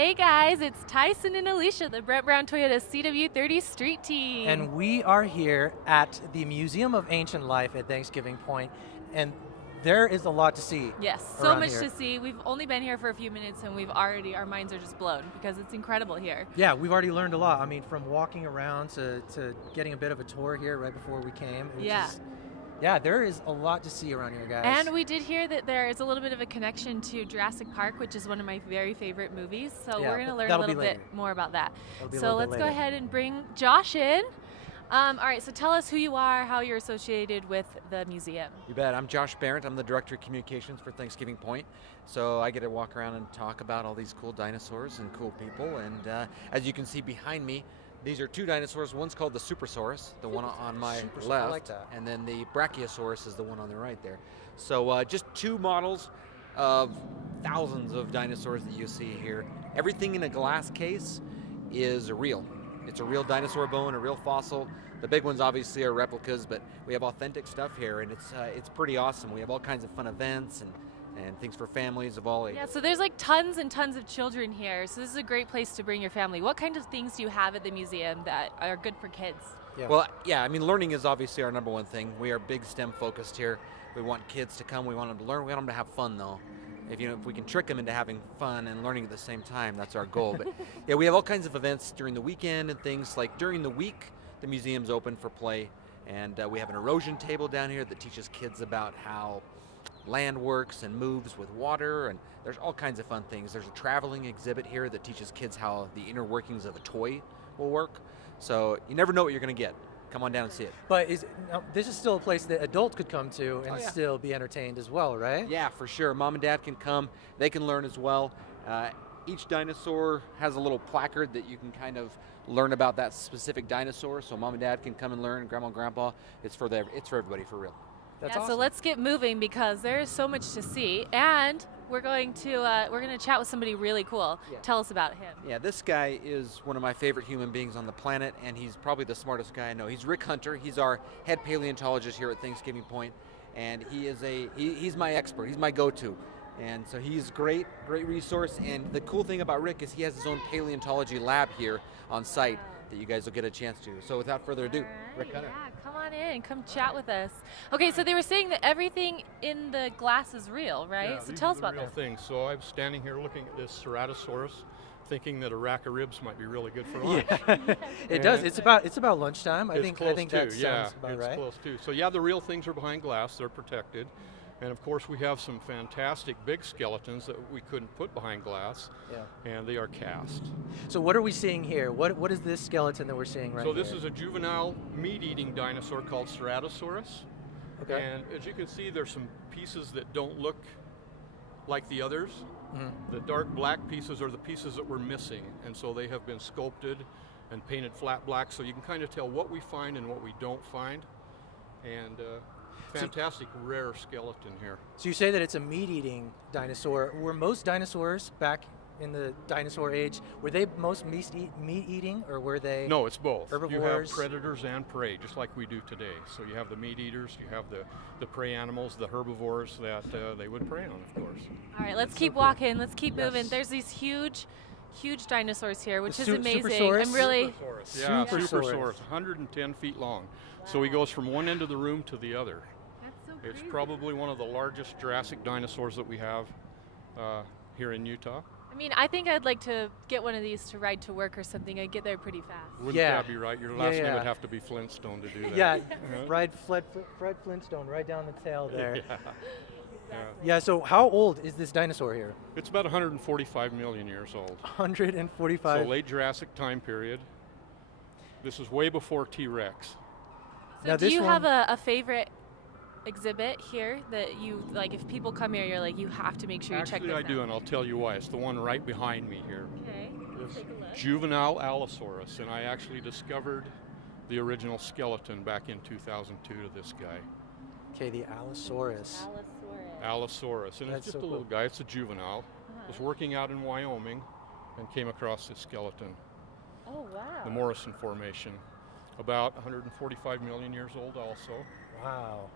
Hey guys, it's Tyson and Alysha, the Brett Brown Toyota CW30 Street Team. And we are here at the Museum of Ancient Life at Thanksgiving Point, and there is a lot to see. Yes, so around much here. to see. We've only been here for a few minutes and our minds are just blown because it's incredible here. Yeah, we've already learned a lot. I mean, from walking around to getting a bit of a tour here right before we came. Yeah, there is a lot to see around here, guys. And we did hear that there is a little bit of a connection to Jurassic Park, which is one of my very favorite movies. So Yeah, we're going to learn a that'll be little bit later. more about that. So let's go ahead and bring Josh in. All right, so tell us who you are, how you're associated with the museum. You bet. I'm Josh Barrett. I'm the Director of Communications for Thanksgiving Point. So I get to walk around and talk about all these cool dinosaurs and cool people. And as you can see behind me, these are two dinosaurs. One's called the Supersaurus, the one on my Supersaurus, left. I like that. And then the Brachiosaurus is the one on the right there. So just two models of thousands of dinosaurs that you see here. Everything in a glass case is real. It's a real dinosaur bone, a real fossil. The big ones obviously are replicas, but we have authentic stuff here, and it's pretty awesome. We have all kinds of fun events and things for families of all ages. Yeah, so there's like tons and tons of children here, so this is a great place to bring your family. What kind of things do you have at the museum that are good for kids? Yeah. Well, yeah, I mean, learning is obviously our number one thing. We are big STEM focused here. We want kids to come. We want them to learn. We want them to have fun, though. If we can trick them into having fun and learning at the same time, that's our goal. But yeah, we have all kinds of events during the weekend and things like during the week. The museum's open for play, and we have an erosion table down here that teaches kids about how land works and moves with water, and there's all kinds of fun things. There's a traveling exhibit here that teaches kids how the inner workings of a toy will work. So you never know what you're going to get. Come on down and see it. But this is still a place that adults could come to and Oh, yeah. still be entertained as well, right? Yeah, for sure. Mom and Dad can come. They can learn as well. Each dinosaur has a little placard that you can kind of learn about that specific dinosaur. So Mom and Dad can come and learn. Grandma and Grandpa. It's for everybody for real. That's yeah, awesome. so let's get moving because there is so much to see, and we're going to chat with somebody really cool. Yeah. Tell us about him. Yeah, this guy is one of my favorite human beings on the planet, and he's probably the smartest guy I know. He's Rick Hunter. He's our head paleontologist here at Thanksgiving Point, and he's my expert. He's my go-to. And so he's great resource. And the cool thing about Rick is he has his own paleontology lab here on site that you guys will get a chance to. So without further ado, Rick Hunter. Yeah, come on in, come chat with us. Okay, so they were saying that everything in the glass is real, right? Yeah, so these tell are us the about real this. thing. So I'm standing here looking at this Ceratosaurus, thinking that a rack of ribs might be really good for lunch. Yeah, it does. It's about lunchtime. I It's think close that too, sounds yeah, about it's right. close too. So yeah, the real things are behind glass. They're protected. And of course we have some fantastic big skeletons that we couldn't put behind glass, Yeah. and they are cast. So what are we seeing here? What is this skeleton that we're seeing right So here? this is a juvenile meat-eating dinosaur called Ceratosaurus. Okay. And as you can see, there's some pieces that don't look like the others. Mhm. The dark black pieces are the pieces that we're missing, and so they have been sculpted and painted flat black, so you can kind of tell what we find and what we don't find. And fantastic rare skeleton here. So you say that it's a meat-eating dinosaur. Were most dinosaurs back in the dinosaur age, were they most meat-eating, or were they? No, it's both. You have Herbivores? predators and prey, just like we do today. So you have the meat eaters, you have the prey animals, the herbivores that they would prey on, of course. All right, let's so keep cool. walking. Let's keep Yes. moving. There's these huge dinosaurs here, which The is su- amazing. Supersaurus? I'm really. Supersaurus. Yeah, Supersaurus. Supersaurus, 110 feet long. So he goes from one end of the room to the other. That's so It's crazy. probably one of the largest Jurassic dinosaurs that we have here in Utah. I mean, I think I'd like to get one of these to ride to work or something. I'd get there pretty fast. Wouldn't Yeah. that be right? Your last name yeah. would have to be Flintstone to do that. Yeah, Uh-huh. Fred Flintstone, right down the tail there. Yeah. Yeah. So how old is this dinosaur here? It's about 145 million years old. 145. So late Jurassic time period. This is way before T-Rex. So Now do this you have one- a favorite exhibit here that you like? If people come here, you're like, you have to make sure you check Actually, this I do, out. and I'll tell you why. It's the one right behind me here. Okay, let's This take a look. juvenile Allosaurus, and I actually discovered the original skeleton back in 2002 to this guy. Okay, the Allosaurus. Allosaurus, and That's it's just so a little cool. guy. It's a juvenile. Was working out in Wyoming and came across this skeleton, Oh wow. the Morrison Formation, about 145 million years old also. Wow.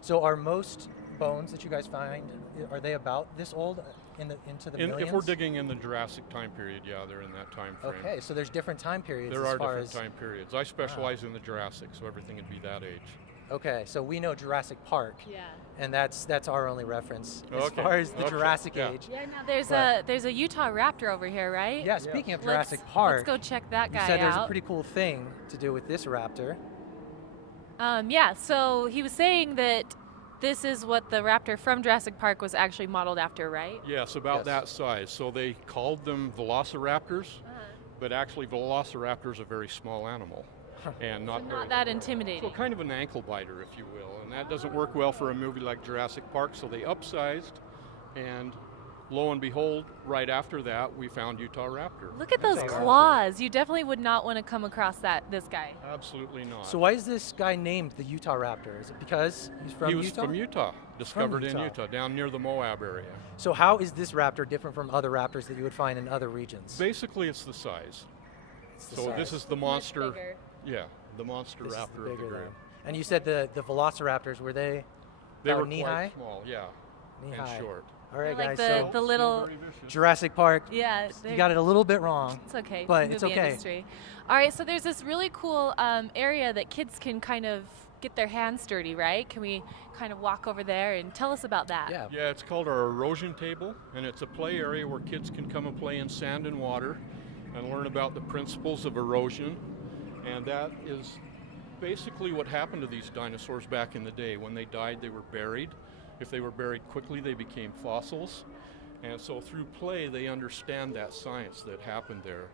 So are most bones that you guys find, are they about this old? into the millions? If we're digging in the Jurassic time period, yeah, they're in that time frame. Okay, so there's different time periods. There as are far different as, time periods. I specialize in the Jurassic, so everything would be that age. Okay, so we know Jurassic Park. Yeah. And that's our only reference as Okay, far as the okay, Jurassic yeah. age. Yeah, now there's a Utah raptor over here, right? Yeah, speaking of Let's- Jurassic Park, Let's go check that you guy said there's out. a pretty cool thing to do with this raptor. Yeah, so he was saying that this is what the raptor from Jurassic Park was actually modeled after, right? Yes, about Yes. that size. So they called them velociraptors, but actually velociraptor is a very small animal. And not, very Not that intimidating. So kind of an ankle biter, if you will, and that doesn't work well for a movie like Jurassic Park, so they upsized, and lo and behold, right after that, we found Utah raptor. Look at those That's claws. You definitely would not want to come across this guy. Absolutely not. So why is this guy named the Utah Raptor? Is it because he's from he was Utah? from Utah, discovered in Utah. Utah, down near the Moab area. So how is this raptor different from other raptors that you would find in other regions? Basically, it's the size. It's the So this size. is the monster, bigger. yeah, the monster This is raptor the of the bigger group. then. And you said the velociraptors, were they They about were knee quite high? small, yeah, Knee and high. short. All right, They're like guys. So the little. Still very vicious. Jurassic Park, Yeah. you got it a little bit wrong. It's okay. But Movie it's okay. Industry. All right, so there's this really cool area that kids can kind of get their hands dirty, right? Can we kind of walk over there and tell us about that? Yeah. Yeah, it's called our erosion table, and it's a play area where kids can come and play in sand and water and learn about the principles of erosion. And that is basically what happened to these dinosaurs back in the day. When they died, they were buried. If they were buried quickly, they became fossils. And so through play, they understand that science that happened there.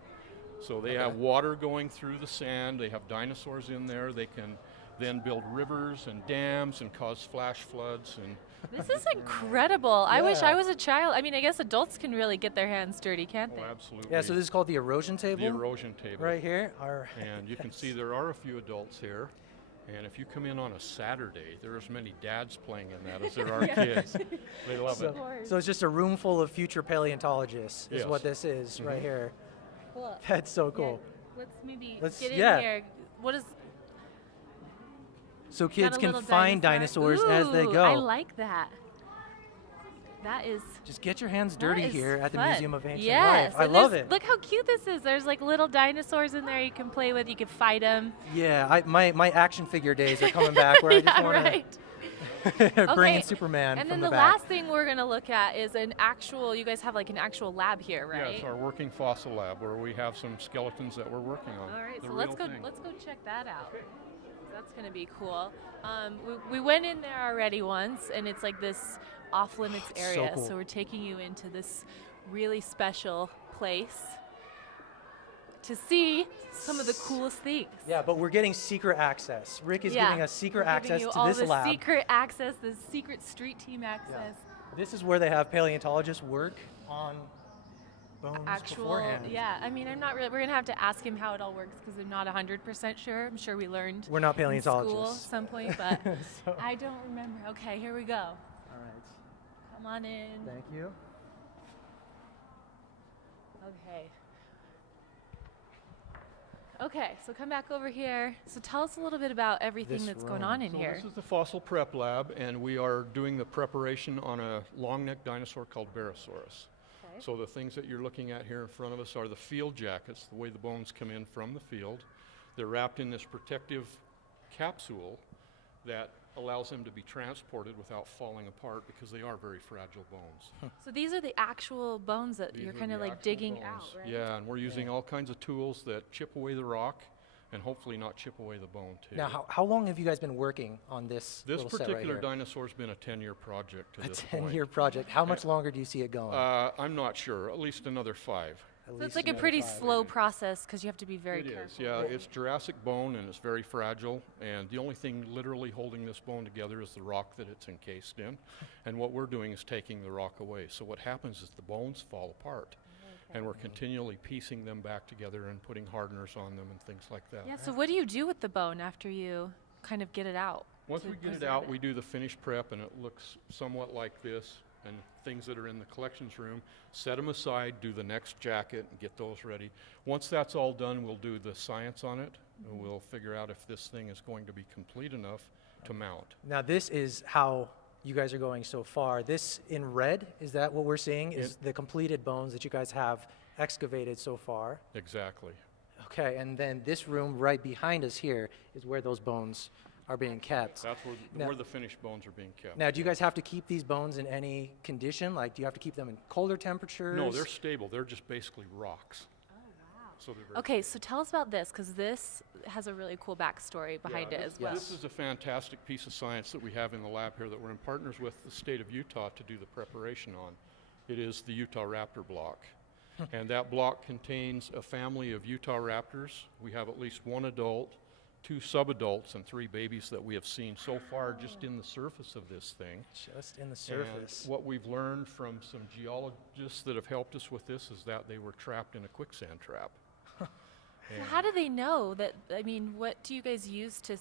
So they have water going through the sand, they have dinosaurs in there, they can then build rivers and dams and cause flash floods. And This is incredible. I wish Yeah. I was a child. I mean, I guess adults can really get their hands dirty, can't they? absolutely. Yeah, so this is called the erosion table. the erosion table. Right here. And you can see there are a few adults here. And if you come in on a Saturday, there are as many dads playing in that as there are kids. They love it. So it's just a room full of future paleontologists is Yes. what this is right here. Cool. That's so cool. Let's maybe Let's- get in yeah. here. What is So got kids a can little find dinosaur? dinosaurs as they Ooh, go. I like that. That is Just get your hands that dirty is here at the fun. Museum of Ancient Yes, Life. I and love there's- it. Look how cute this is. There's like little dinosaurs in there you can play with. You can fight them. Yeah, my action figure days are coming back where I just yeah, want right. to bring in Okay, Superman And from then the the back. last thing we're gonna look at is an actual. You guys have like an actual lab here, Yeah, right? it's our working fossil lab where we have some skeletons that we're working on. All right, The so let's real go. thing. Let's go check that out. That's gonna be cool. We went in there already once, and it's like this off limits so area. cool. So we're taking you into this really special place to see some of the coolest things. Yeah, but we're getting secret access. Rick is giving us secret We're giving access you to all this the lab. secret access, the secret street team access. This is where they have paleontologists work on bones Actual, beforehand. yeah. I mean, I'm not really. We're gonna have to ask him how it all works because I'm not 100% sure. I'm sure we learned We're not in school at paleontologists. some point, but So- I don't remember. Okay, here we go. All right. Come on in. Thank you. Okay. Okay, so come back over here. So tell us a little bit about everything This that's going room. on in So here. this is the fossil prep lab, and we are doing the preparation on a long-necked dinosaur called Barosaurus. Okay. So the things that you're looking at here in front of us are the field jackets, the way the bones come in from the field. They're wrapped in this protective capsule that allows them to be transported without falling apart because they are very fragile bones. So these are the actual bones that These you're are kind of the like actual digging bones. out, right? Yeah, and we're using all kinds of tools that chip away the rock and hopefully not chip away the bone too. Now, how long have you guys been working on this This little set right particular here? dinosaur's been a 10-year project to A this point. 10-year project. How much longer do you see it going? I'm not sure. At least another 5. At So least it's like a another pretty 5. slow process because you have to be very It careful. is, yeah. It's Jurassic bone and it's very fragile. And the only thing literally holding this bone together is the rock that it's encased in. And what we're doing is taking the rock away. So what happens is the bones fall apart. And we're continually piecing them back together and putting hardeners on them and things like that. Yeah, so what do you do with the bone after you kind of get it out? Once to we get it preserve out, we do the finished prep, and it looks somewhat like this. And things that are in the collections room, set them aside, do the next jacket, and get those ready. Once that's all done, we'll do the science on it, and we'll figure out if this thing is going to be complete enough to mount. Now, this is how you guys are going so far. This in red, is that what we're seeing? Is the completed bones that you guys have excavated so far? Exactly. Okay, and then this room right behind us here is where those bones are being kept. That's Now- where the finished bones are being kept. Now, do you guys have to keep these bones in any condition? Like, do you have to keep them in colder temperatures? No, they're stable. They're just basically rocks. So they're very Okay, so tell us about this, because this has a really cool backstory behind it as well. This is a fantastic piece of science that we have in the lab here that we're in partners with the state of Utah to do the preparation on. It is the Utah raptor block. And that block contains a family of Utah raptors. We have at least one adult, 2 subadults, and 3 babies that we have seen so far just in the surface of this thing. Just in the surface. And what we've learned from some geologists that have helped us with this is that they were trapped in a quicksand trap. So how do they know that? I mean, what do you guys use to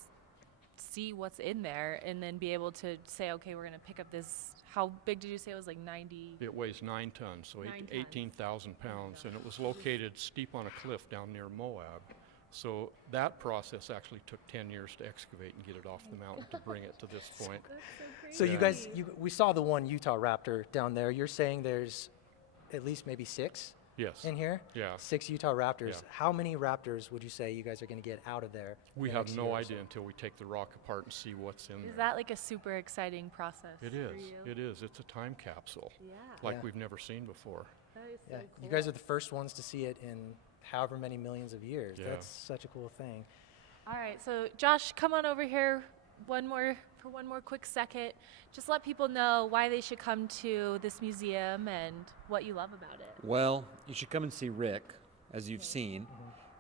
see what's in there and then be able to say, okay, we're going to pick up this? How big did you say it was? Like 90? It weighs 9 tons, so 9 tons. 18,000 pounds, and it was located steep on a cliff down near Moab. So that process actually took 10 years to excavate and get it off the mountain to bring it to this point. So you guys, we saw the one Utah raptor down there. You're saying there's at least maybe 6 Yes. in here? Yeah. 6 Utah raptors. Yeah. How many raptors would you say you guys are going to get out of there? We in the have next no year or idea so? until we take the rock apart and see what's in Is there. that like a super exciting process? It for is. you? It is. It's a time capsule Yeah. like Yeah. we've never seen before. That is Yeah, so cool. you guys are the first ones to see it in however many millions of years. Yeah. That's such a cool thing. All right, so Josh, come on over here one more quick second. Just let people know why they should come to this museum and what you love about it. Well, you should come and see Rick, as you've seen.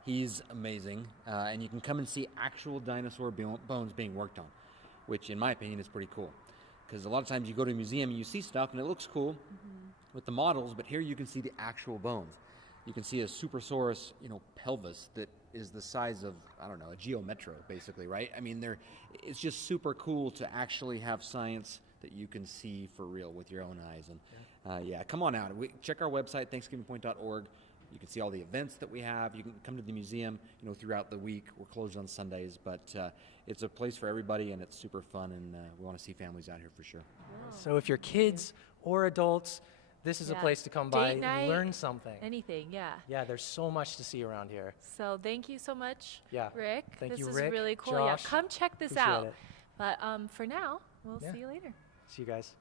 He's amazing, and you can come and see actual dinosaur bones being worked on, which in my opinion is pretty cool. Because a lot of times you go to a museum and you see stuff and it looks cool with the models, but here you can see the actual bones. You can see a Supersaurus, pelvis that is the size of, I don't know, a Geometro, basically, right? I mean, it's just super cool to actually have science that you can see for real with your own eyes. And yeah, come on out. Check our website, thanksgivingpoint.org. You can see all the events that we have. You can come to the museum, throughout the week. We're closed on Sundays, but it's a place for everybody, and it's super fun, and we want to see families out here for sure. So if you're kids or adults, this is a Yeah. place to come Date by, night, learn something. Anything, yeah. Yeah, there's so much to see around here. So thank you so much, Yeah. Rick. Thank this you, is Rick, really cool. Josh. Yeah, come check this Appreciate out. it. But for now, we'll Yeah. see you later. See you guys.